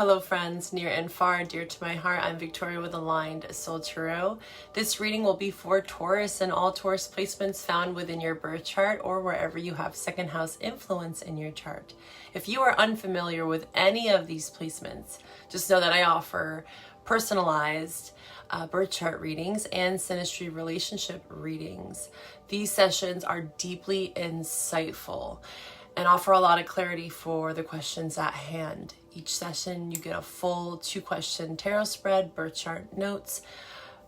Hello friends, near and far, dear to my heart. I'm Victoria with Aligned Soul Tarot. This reading will be for Taurus and all Taurus placements found within your birth chart or wherever you have second house influence in your chart. If you are unfamiliar with any of these placements, just know that I offer personalized birth chart readings and synastry relationship readings. These sessions are deeply insightful and offer a lot of clarity for the questions at hand. Each session, you get a full 2-question tarot spread, birth chart notes,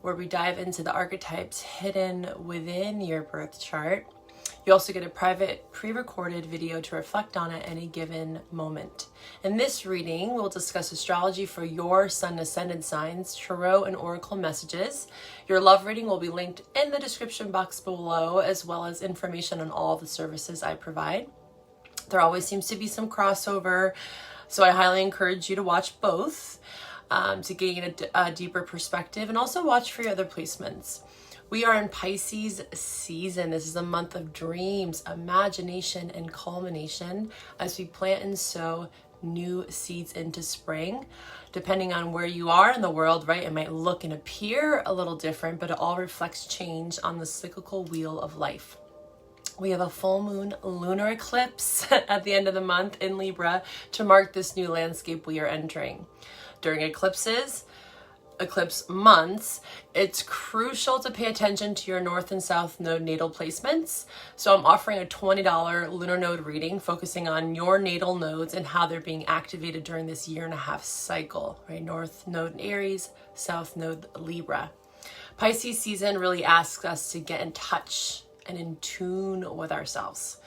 where we dive into the archetypes hidden within your birth chart. You also get a private pre-recorded video to reflect on at any given moment. In this reading, we'll discuss astrology for your sun ascendant signs, tarot and oracle messages. Your love reading will be linked in the description box below, as well as information on all the services I provide. There always seems to be some crossover, so I highly encourage you to watch both to gain a deeper perspective, and also watch for your other placements. We are in Pisces season. This is a month of dreams, imagination, and culmination as we plant and sow new seeds into spring. Depending on where you are in the world, right, it might look and appear a little different, but it all reflects change on the cyclical wheel of life. We have a full moon lunar eclipse at the end of the month in Libra to mark this new landscape we are entering. During eclipse months, it's crucial to pay attention to your north and south node natal placements. So I'm offering a $20 lunar node reading focusing on your natal nodes and how they're being activated during this 1.5-year cycle, right? North node in Aries, south node Libra. Pisces season really asks us to get in touch and in tune with ourselves.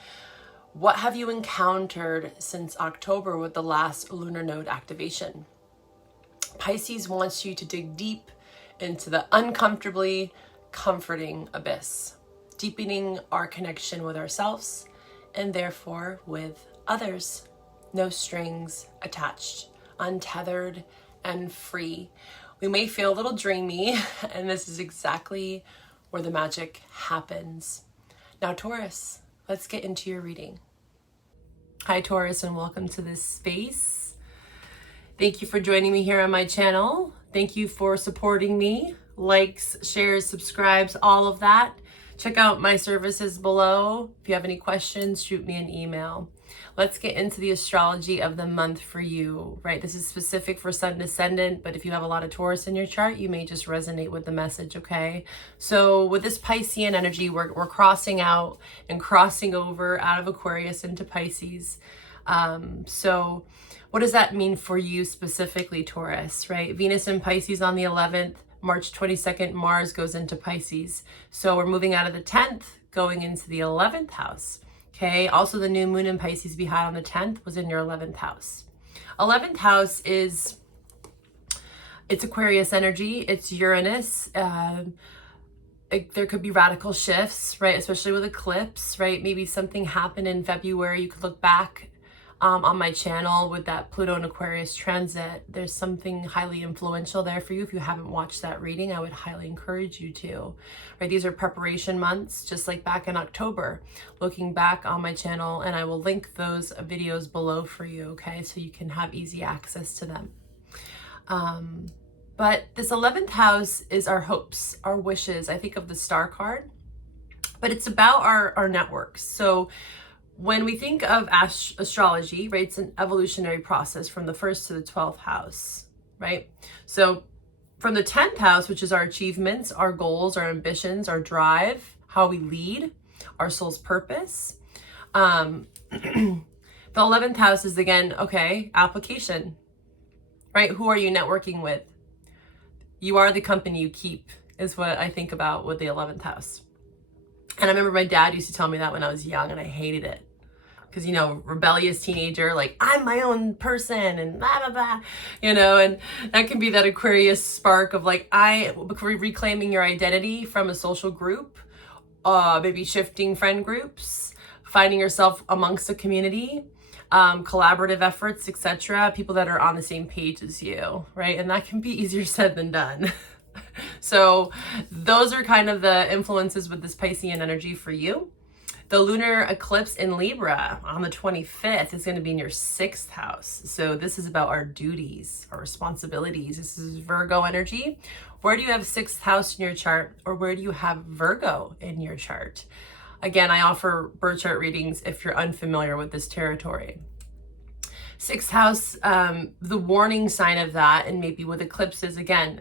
What have you encountered since October with the last lunar node activation? Pisces wants you to dig deep into the uncomfortably comforting abyss, deepening our connection with ourselves and therefore with others. No strings attached, untethered and free. We may feel a little dreamy, and this is exactly where the magic happens. Now, Taurus, let's get into your reading. Hi, Taurus, and welcome to this space. Thank you for joining me here on my channel. Thank you for supporting me. Likes, shares, subscribes, all of that. Check out my services below. If you have any questions, shoot me an email. Let's get into the astrology of the month for you, right? This is specific for sun descendant, but if you have a lot of Taurus in your chart, you may just resonate with the message, okay? So with this Piscean energy, we're crossing out and crossing over out of Aquarius into Pisces. So what does that mean for you specifically, Taurus, right? Venus in Pisces on the 11th, March 22nd, Mars goes into Pisces. So we're moving out of the 10th, going into the 11th house. Okay, also the new moon in Pisces we had on the 10th was in your 11th house. 11th house it's Aquarius energy, it's Uranus. There could be radical shifts, right? Especially with eclipse, right? Maybe something happened in February. You could look back on my channel with that Pluto and Aquarius transit. There's something highly influential there for you. If you haven't watched that reading, I would highly encourage you to, right? These are preparation months, just like back in October, looking back on my channel, and I will link those videos below for you, okay? So you can have easy access to them. But this 11th house is our hopes, our wishes. I think of the star card, but it's about our networks. So when we think of astrology, right, it's an evolutionary process from the 1st to the 12th house, right? So from the 10th house, which is our achievements, our goals, our ambitions, our drive, how we lead, our soul's purpose. The 11th house is, again, okay, application, right? Who are you networking with? You are the company you keep is what I think about with the 11th house. And I remember my dad used to tell me that when I was young, and I hated it. Because, you know, rebellious teenager, like, I'm my own person and blah, blah, blah, you know, and that can be that Aquarius spark of like, reclaiming your identity from a social group, maybe shifting friend groups, finding yourself amongst a community, collaborative efforts, etc. People that are on the same page as you, right? And that can be easier said than done. So those are kind of the influences with this Piscean energy for you. The lunar eclipse in Libra on the 25th is going to be in your 6th house. So this is about our duties, our responsibilities. This is Virgo energy. Where do you have 6th house in your chart, or where do you have Virgo in your chart? Again, I offer birth chart readings if you're unfamiliar with this territory. 6th house, the warning sign of that, and maybe with eclipses, again,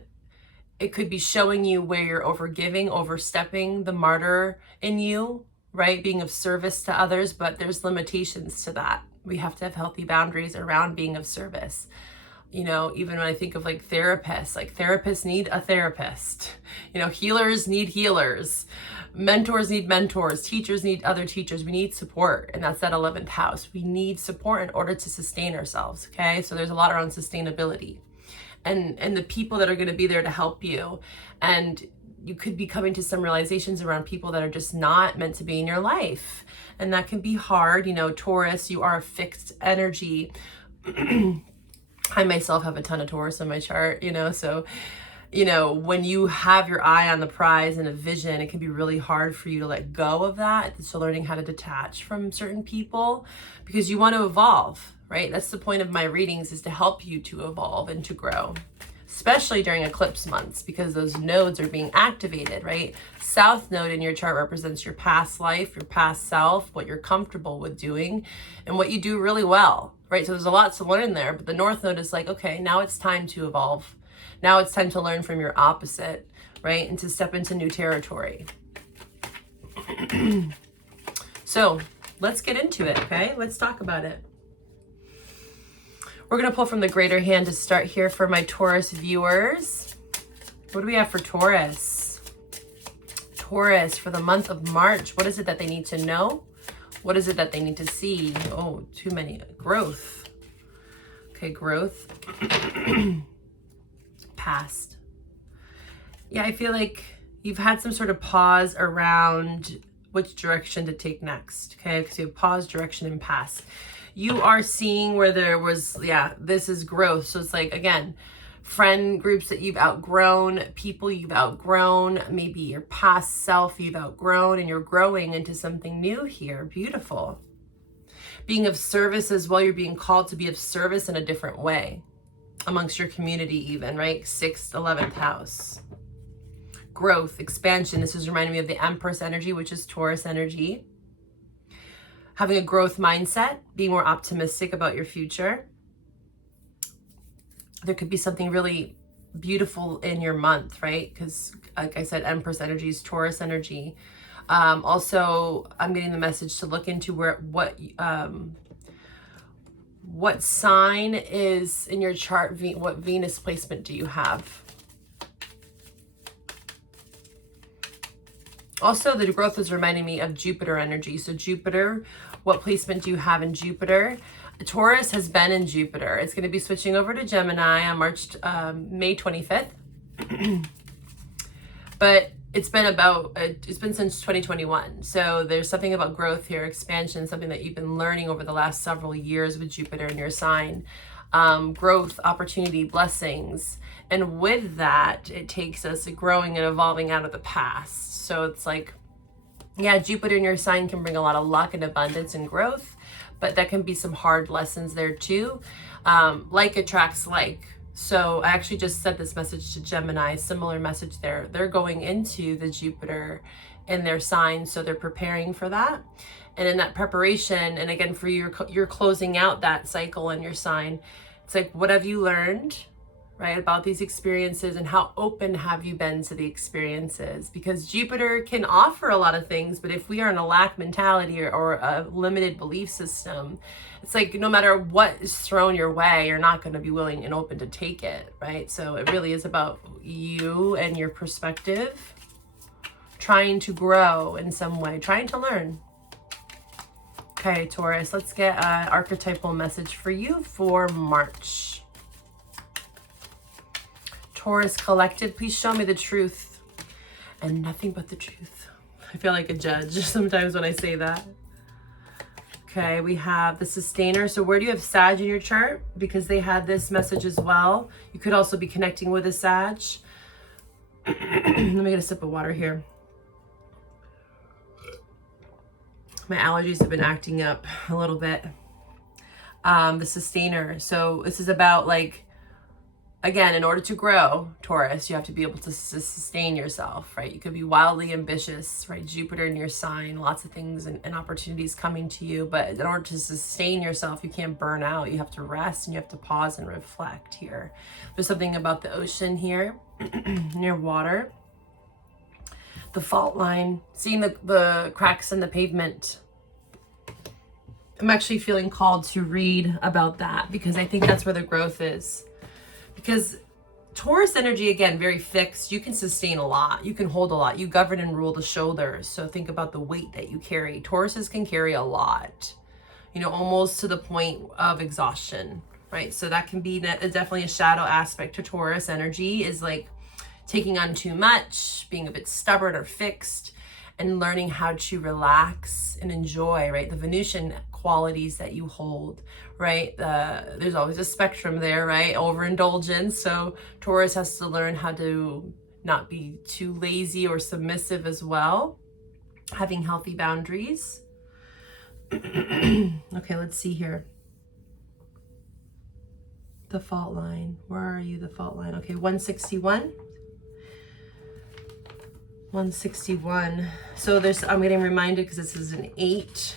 it could be showing you where you're overgiving, overstepping the martyr in you, right? Being of service to others, but there's limitations to that. We have to have healthy boundaries around being of service. You know, even when I think of like therapists need a therapist. You know, healers need healers. Mentors need mentors. Teachers need other teachers. We need support. And that's that 11th house. We need support in order to sustain ourselves, okay? So there's a lot around sustainability. And the people that are going to be there to help you. And you could be coming to some realizations around people that are just not meant to be in your life. And that can be hard. You know, Taurus, you are a fixed energy. I myself have a ton of Taurus in my chart, you know, so, you know, when you have your eye on the prize and a vision, it can be really hard for you to let go of that. So learning how to detach from certain people because you want to evolve, right? That's the point of my readings, is to help you to evolve and to grow, especially during eclipse months, because those nodes are being activated, right? South node in your chart represents your past life, your past self, what you're comfortable with doing, and what you do really well, right? So there's a lot to learn there, but the North node is like, okay, now it's time to evolve. Now it's time to learn from your opposite, right? And to step into new territory. So let's get into it, okay? Let's talk about it. We're going to pull from the greater hand to start here for my Taurus viewers. What do we have for Taurus? Taurus for the month of March. What is it that they need to know? What is it that they need to see? Oh, too many. Growth. Okay, growth. Past. Yeah, I feel like you've had some sort of pause around which direction to take next. Okay, because you have pause, direction, and past. You are seeing where there was, yeah, this is growth. So it's like, again, friend groups that you've outgrown, people you've outgrown, maybe your past self you've outgrown, and you're growing into something new here. Beautiful. Being of service as well. You're being called to be of service in a different way amongst your community even, right? 6th, 11th house. Growth, expansion. This is reminding me of the Empress energy, which is Taurus energy. Having a growth mindset, being more optimistic about your future. There could be something really beautiful in your month, right? Because like I said, Empress energy is Taurus energy. Also, I'm getting the message to look into what sign is in your chart, what Venus placement do you have? Also, the growth is reminding me of Jupiter energy. So Jupiter, what placement do you have in Jupiter? Taurus has been in Jupiter. It's going to be switching over to Gemini on May 25th. But it's been since 2021. So there's something about growth here, expansion, something that you've been learning over the last several years with Jupiter in your sign. Growth, opportunity, blessings. And with that, it takes us growing and evolving out of the past. So it's like, yeah, Jupiter in your sign can bring a lot of luck and abundance and growth, but that can be some hard lessons there too. Like attracts like. So I actually just sent this message to Gemini, similar message there. They're going into the Jupiter in their sign, so they're preparing for that. And in that preparation, and again, for you're closing out that cycle in your sign. It's like, what have you learned, right, about these experiences, and how open have you been to the experiences? Because Jupiter can offer a lot of things, but if we are in a lack mentality or a limited belief system, it's like no matter what is thrown your way, you're not going to be willing and open to take it, right? So it really is about you and your perspective, trying to grow in some way, trying to learn. Okay, Taurus, let's get an archetypal message for you for March. Taurus collective, please show me the truth and nothing but the truth. I feel like a judge sometimes when I say that. Okay, we have the sustainer. So where do you have Sag in your chart? Because they had this message as well. You could also be connecting with a Sag. Let me get a sip of water here. My allergies have been acting up a little bit. The sustainer. So this is about like, again, in order to grow, Taurus, you have to be able to sustain yourself, right? You could be wildly ambitious, right? Jupiter in your sign, lots of things and opportunities coming to you. But in order to sustain yourself, you can't burn out. You have to rest and you have to pause and reflect here. There's something about the ocean here, near water. The fault line, seeing the cracks in the pavement. I'm actually feeling called to read about that because I think that's where the growth is. Because Taurus energy, again, very fixed. You can sustain a lot. You can hold a lot. You govern and rule the shoulders. So think about the weight that you carry. Tauruses can carry a lot, you know, almost to the point of exhaustion, right? So that can be definitely a shadow aspect to Taurus energy, is like taking on too much, being a bit stubborn or fixed, and learning how to relax and enjoy, right? The Venusian qualities that you hold, right? There's always a spectrum there, right? Overindulgence. So Taurus has to learn how to not be too lazy or submissive as well. Having healthy boundaries. Okay, let's see here. The fault line. Where are you, the fault line? Okay, 161. 161. So I'm getting reminded because this is an 8.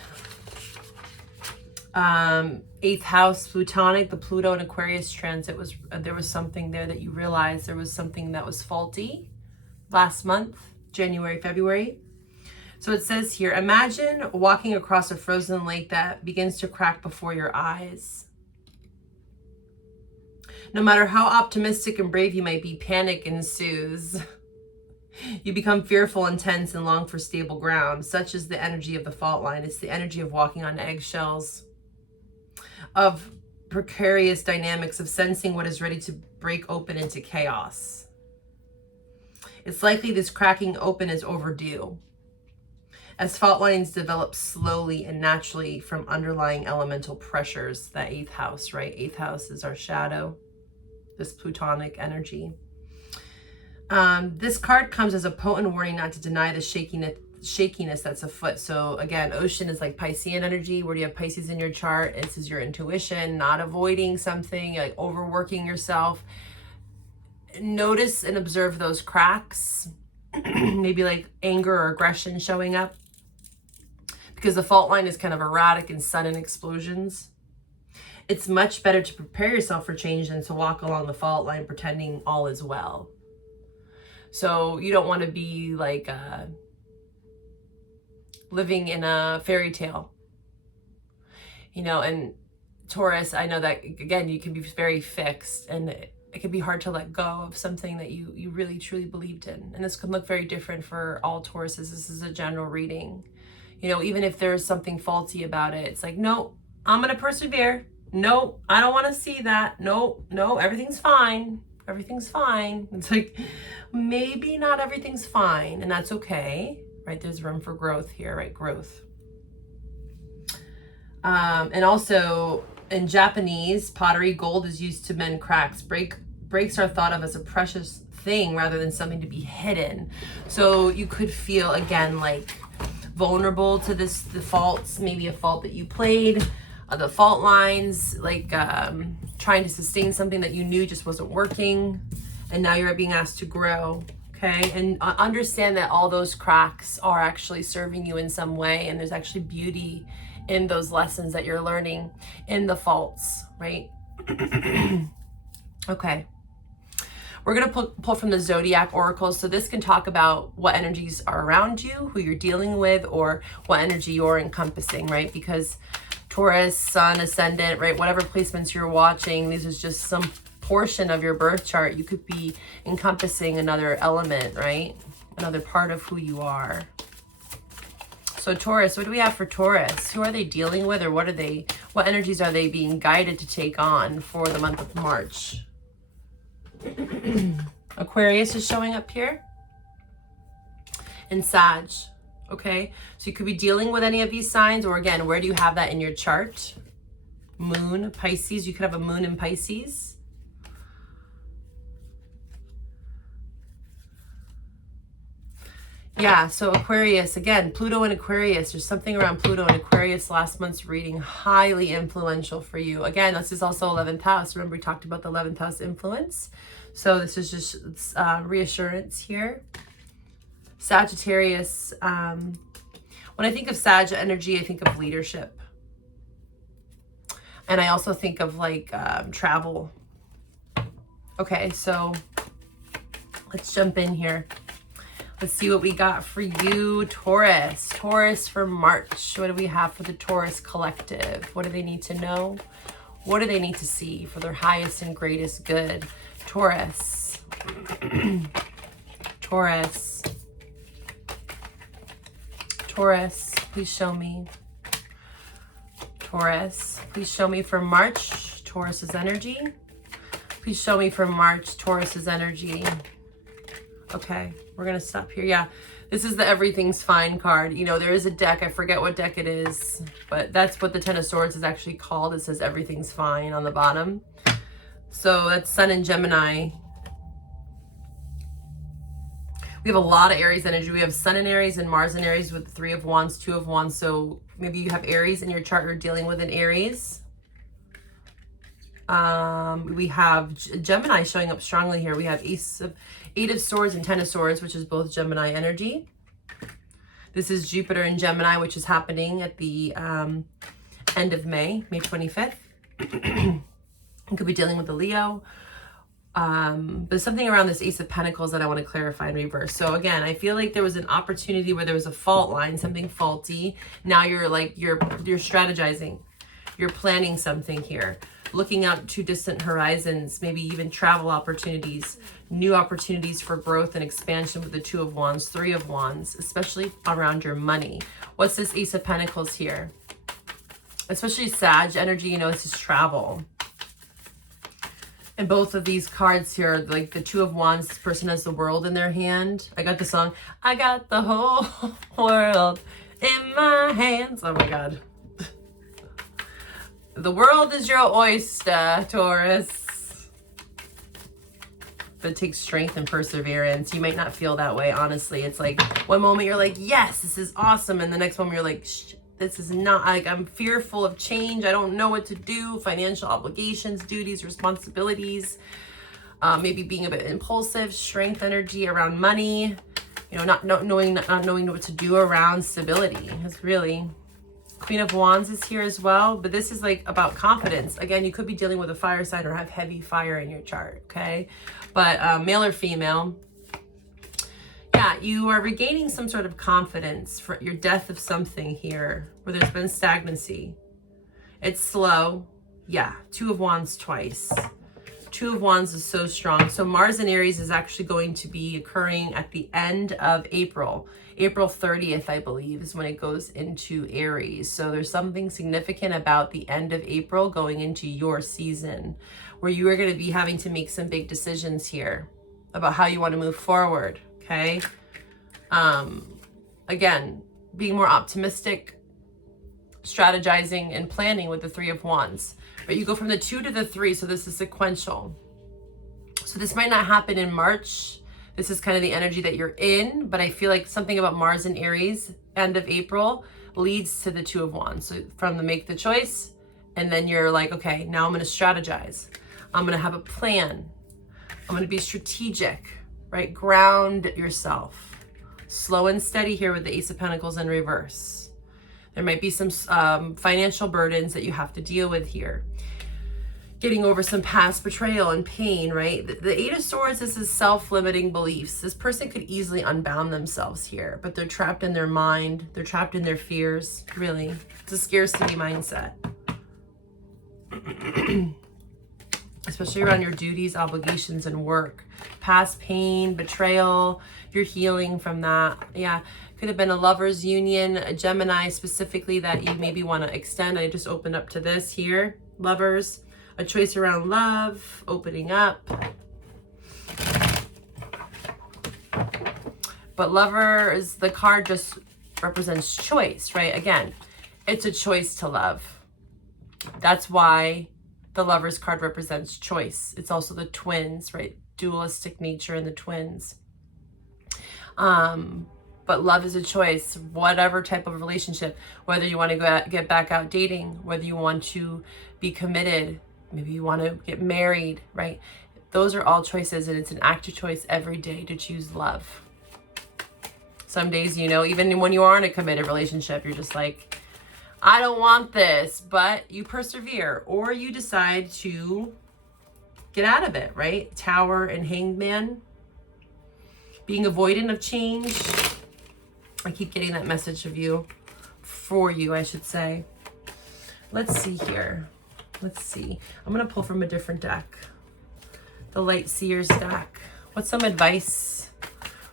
8th house Plutonic, the Pluto and Aquarius transit was, there was something there that you realized there was something that was faulty last month, January, February. So it says here, imagine walking across a frozen lake that begins to crack before your eyes. No matter how optimistic and brave you might be, panic ensues. You become fearful and tense and long for stable ground. Such is the energy of the fault line. It's the energy of walking on eggshells, of precarious dynamics, of sensing what is ready to break open into chaos. It's likely this cracking open is overdue, as fault lines develop slowly and naturally from underlying elemental pressures. That 8th house, right? 8th house is our shadow, this Plutonic energy. This card comes as a potent warning not to deny the shakiness that's afoot. So again, ocean is like Piscean energy. Where do you have Pisces in your chart? This is your intuition, not avoiding something, like overworking yourself. Notice and observe those cracks, maybe like anger or aggression showing up, because the fault line is kind of erratic and sudden explosions. It's much better to prepare yourself for change than to walk along the fault line pretending all is well. So you don't want to be like living in a fairy tale, you know. And Taurus, I know that, again, you can be very fixed, and it can be hard to let go of something that you really truly believed in. And this can look very different for all Tauruses. This is a general reading. You know, even if there's something faulty about it, it's like, no, I'm going to persevere. No, I don't want to see that. No, everything's fine. Everything's fine. It's like, maybe not everything's fine, and that's okay, right? There's room for growth here, right? Growth. And also in Japanese pottery, gold is used to mend cracks. Breaks are thought of as a precious thing rather than something to be hidden. So you could feel, again, like vulnerable to the faults, maybe a fault that you played, the fault lines, like trying to sustain something that you knew just wasn't working, and now you're being asked to grow. Okay, and understand that all those cracks are actually serving you in some way, and there's actually beauty in those lessons that you're learning in the faults, right? Okay, we're gonna pull from the Zodiac Oracles. So this can talk about what energies are around you, who you're dealing with, or what energy you're encompassing, right? Because Taurus, Sun, Ascendant, right? Whatever placements you're watching, these is just some portion of your birth chart. You could be encompassing another element, right? Another part of who you are. So Taurus, what do we have for Taurus? Who are they dealing with, or what energies are they being guided to take on for the month of March? Aquarius is showing up here. And Sag. Okay, so you could be dealing with any of these signs, or again, where do you have that in your chart? Moon, Pisces. You could have a moon in Pisces. Yeah, so Aquarius, again, Pluto and Aquarius. There's something around Pluto and Aquarius last month's reading, highly influential for you. Again, this is also 11th house. Remember, we talked about the 11th house influence. So this is just reassurance here. Sagittarius, when I think of Sag energy, I think of leadership. And I also think of like travel. Okay, so let's jump in here. Let's see what we got for you, Taurus. Taurus for March. What do we have for the Taurus collective? What do they need to know? What do they need to see for their highest and greatest good? Taurus. Taurus. Taurus, please show me. Taurus, please show me for March, Taurus's energy. Please show me for March, Taurus's energy. Okay, we're going to stop here. Yeah, this is the Everything's Fine card. You know, there is a deck. I forget what deck it is, but that's what the Ten of Swords is actually called. It says Everything's Fine on the bottom. So that's Sun and Gemini. We have a lot of Aries energy. We have Sun in Aries and Mars in Aries with 3 of Wands, 2 of Wands. So maybe you have Aries in your chart. You're dealing with an Aries. We have Gemini showing up strongly here. We have 8 of Swords and 10 of Swords, which is both Gemini energy. This is Jupiter in Gemini, which is happening at the end of May 25th. You could be dealing with a Leo. There's something around this Ace of Pentacles that I want to clarify in reverse. So again, I feel like there was an opportunity where there was a fault line, something faulty. Now you're strategizing. You're planning something here. Looking out to distant horizons, maybe even travel opportunities, new opportunities for growth and expansion with the 2 of Wands, 3 of Wands, especially around your money. What's this Ace of Pentacles here? Especially Sag energy, you know, this is travel. And both of these cards here, like the 2 of Wands, this person has the world in their hand. I got the song, I got the whole world in my hands. Oh my God. The world is your oyster, Taurus. But it takes strength and perseverance. You might not feel that way, honestly. It's like one moment you're like, yes, this is awesome. And the next moment you're like, this is not, like, I'm fearful of change. I don't know what to do. Financial obligations, duties, responsibilities. Maybe being a bit impulsive, strength energy around money. You know, not knowing what to do around stability. It's really... Queen of Wands is here as well, but this is like about confidence. Again, you could be dealing with a fire sign or have heavy fire in your chart, okay? But male or female, yeah, you are regaining some sort of confidence for your death of something here where there's been stagnancy. It's slow. Yeah, 2 of Wands twice. 2 of Wands is so strong. So Mars in Aries is actually going to be occurring at the end of April. April 30th, I believe, is when it goes into Aries. So there's something significant about the end of April going into your season where you are going to be having to make some big decisions here about how you want to move forward, okay? Again, being more optimistic, strategizing, and planning with the 3 of Wands. But you go from the 2 to the 3, so this is sequential. So this might not happen in March. This is kind of the energy that you're in, but I feel like something about Mars and Aries, end of April, leads to the 2 of Wands. So from the make the choice, and then you're like, okay, now I'm going to strategize. I'm going to have a plan. I'm going to be strategic, right? Ground yourself. Slow and steady here with the Ace of Pentacles in reverse. There might be some financial burdens that you have to deal with here. Getting over some past betrayal and pain, right? The 8 of Swords, this is self-limiting beliefs. This person could easily unbound themselves here, but they're trapped in their mind. They're trapped in their fears, really. It's a scarcity mindset. Especially around your duties, obligations, and work. Past pain, betrayal, you're healing from that. Yeah, could have been a lover's union, a Gemini specifically that you maybe want to extend. I just opened up to this here, lovers. A choice around love, opening up. But lover is, the card just represents choice, right? Again, it's a choice to love. That's why the Lover's card represents choice. It's also the twins, right? Dualistic nature in the twins. But but love is a choice. Whatever type of relationship, whether you want to get back out dating, whether you want to be committed, maybe you want to get married, right? Those are all choices, and it's an active choice every day to choose love. Some days, you know, even when you are in a committed relationship, you're just like, I don't want this, but you persevere, or you decide to get out of it, right? Tower and Hanged Man. Being avoidant of change. I keep getting that message of you, for you, I should say. Let's see here. Let's see. I'm going to pull from a different deck. The Light Seers deck. What's some advice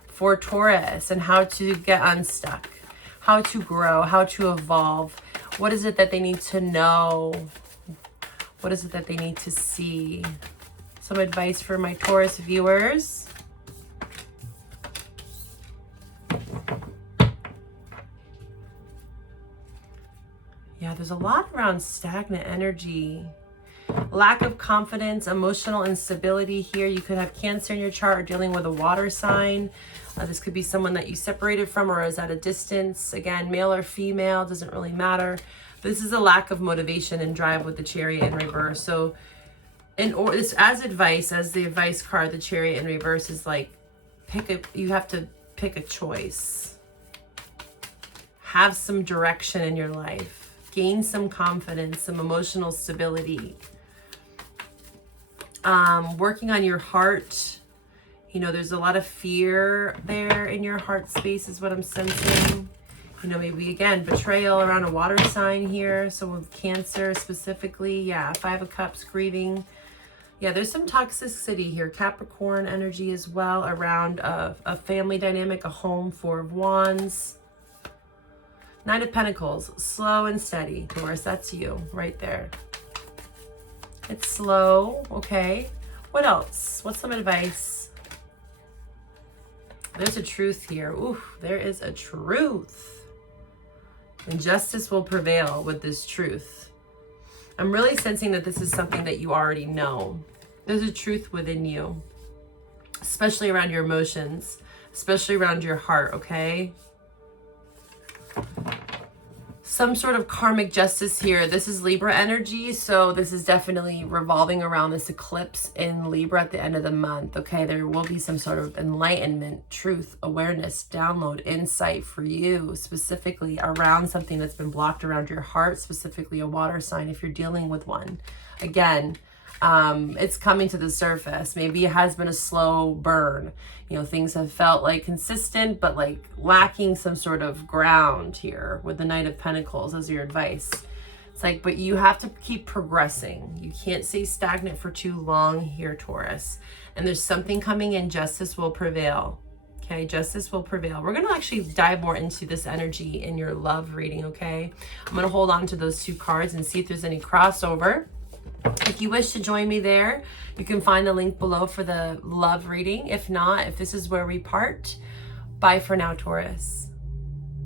for Taurus and how to get unstuck? How to grow? How to evolve? What is it that they need to know? What is it that they need to see? Some advice for my Taurus viewers. Yeah, there's a lot around stagnant energy. Lack of confidence, emotional instability here. You could have Cancer in your chart or dealing with a water sign. This could be someone that you separated from or is at a distance. Again, male or female, doesn't really matter. This is a lack of motivation and drive with the Chariot in reverse. So this as advice, as the advice card, the Chariot in reverse is like, you have to pick a choice. Have some direction in your life. Gain some confidence, some emotional stability. Working on your heart. You know, there's a lot of fear there in your heart space is what I'm sensing. You know, maybe again, betrayal around a water sign here. So with Cancer specifically, yeah, 5 of Cups, grieving. Yeah, there's some toxicity here. Capricorn energy as well around a family dynamic, a home, 4 of Wands. 9 of Pentacles, slow and steady. Taurus, that's you right there. It's slow, okay. What else? What's some advice? There's a truth here. Ooh, there is a truth. And justice will prevail with this truth. I'm really sensing that this is something that you already know. There's a truth within you, especially around your emotions, especially around your heart, okay? Some sort of karmic justice here. This is Libra energy, so this is definitely revolving around this eclipse in Libra at the end of the month, okay? There will be some sort of enlightenment, truth, awareness, download, insight for you, specifically around something that's been blocked around your heart, specifically a water sign if you're dealing with one. Again, it's coming to the surface. Maybe it has been a slow burn. You know, things have felt like consistent, but like lacking some sort of ground here with the Knight of Pentacles as your advice. It's like, but you have to keep progressing. You can't stay stagnant for too long here, Taurus. And there's something coming in. Justice will prevail. Okay, justice will prevail. We're going to actually dive more into this energy in your love reading, okay? I'm going to hold on to those 2 cards and see if there's any crossover. If you wish to join me there, you can find the link below for the love reading. If not, if this is where we part, bye for now, Taurus.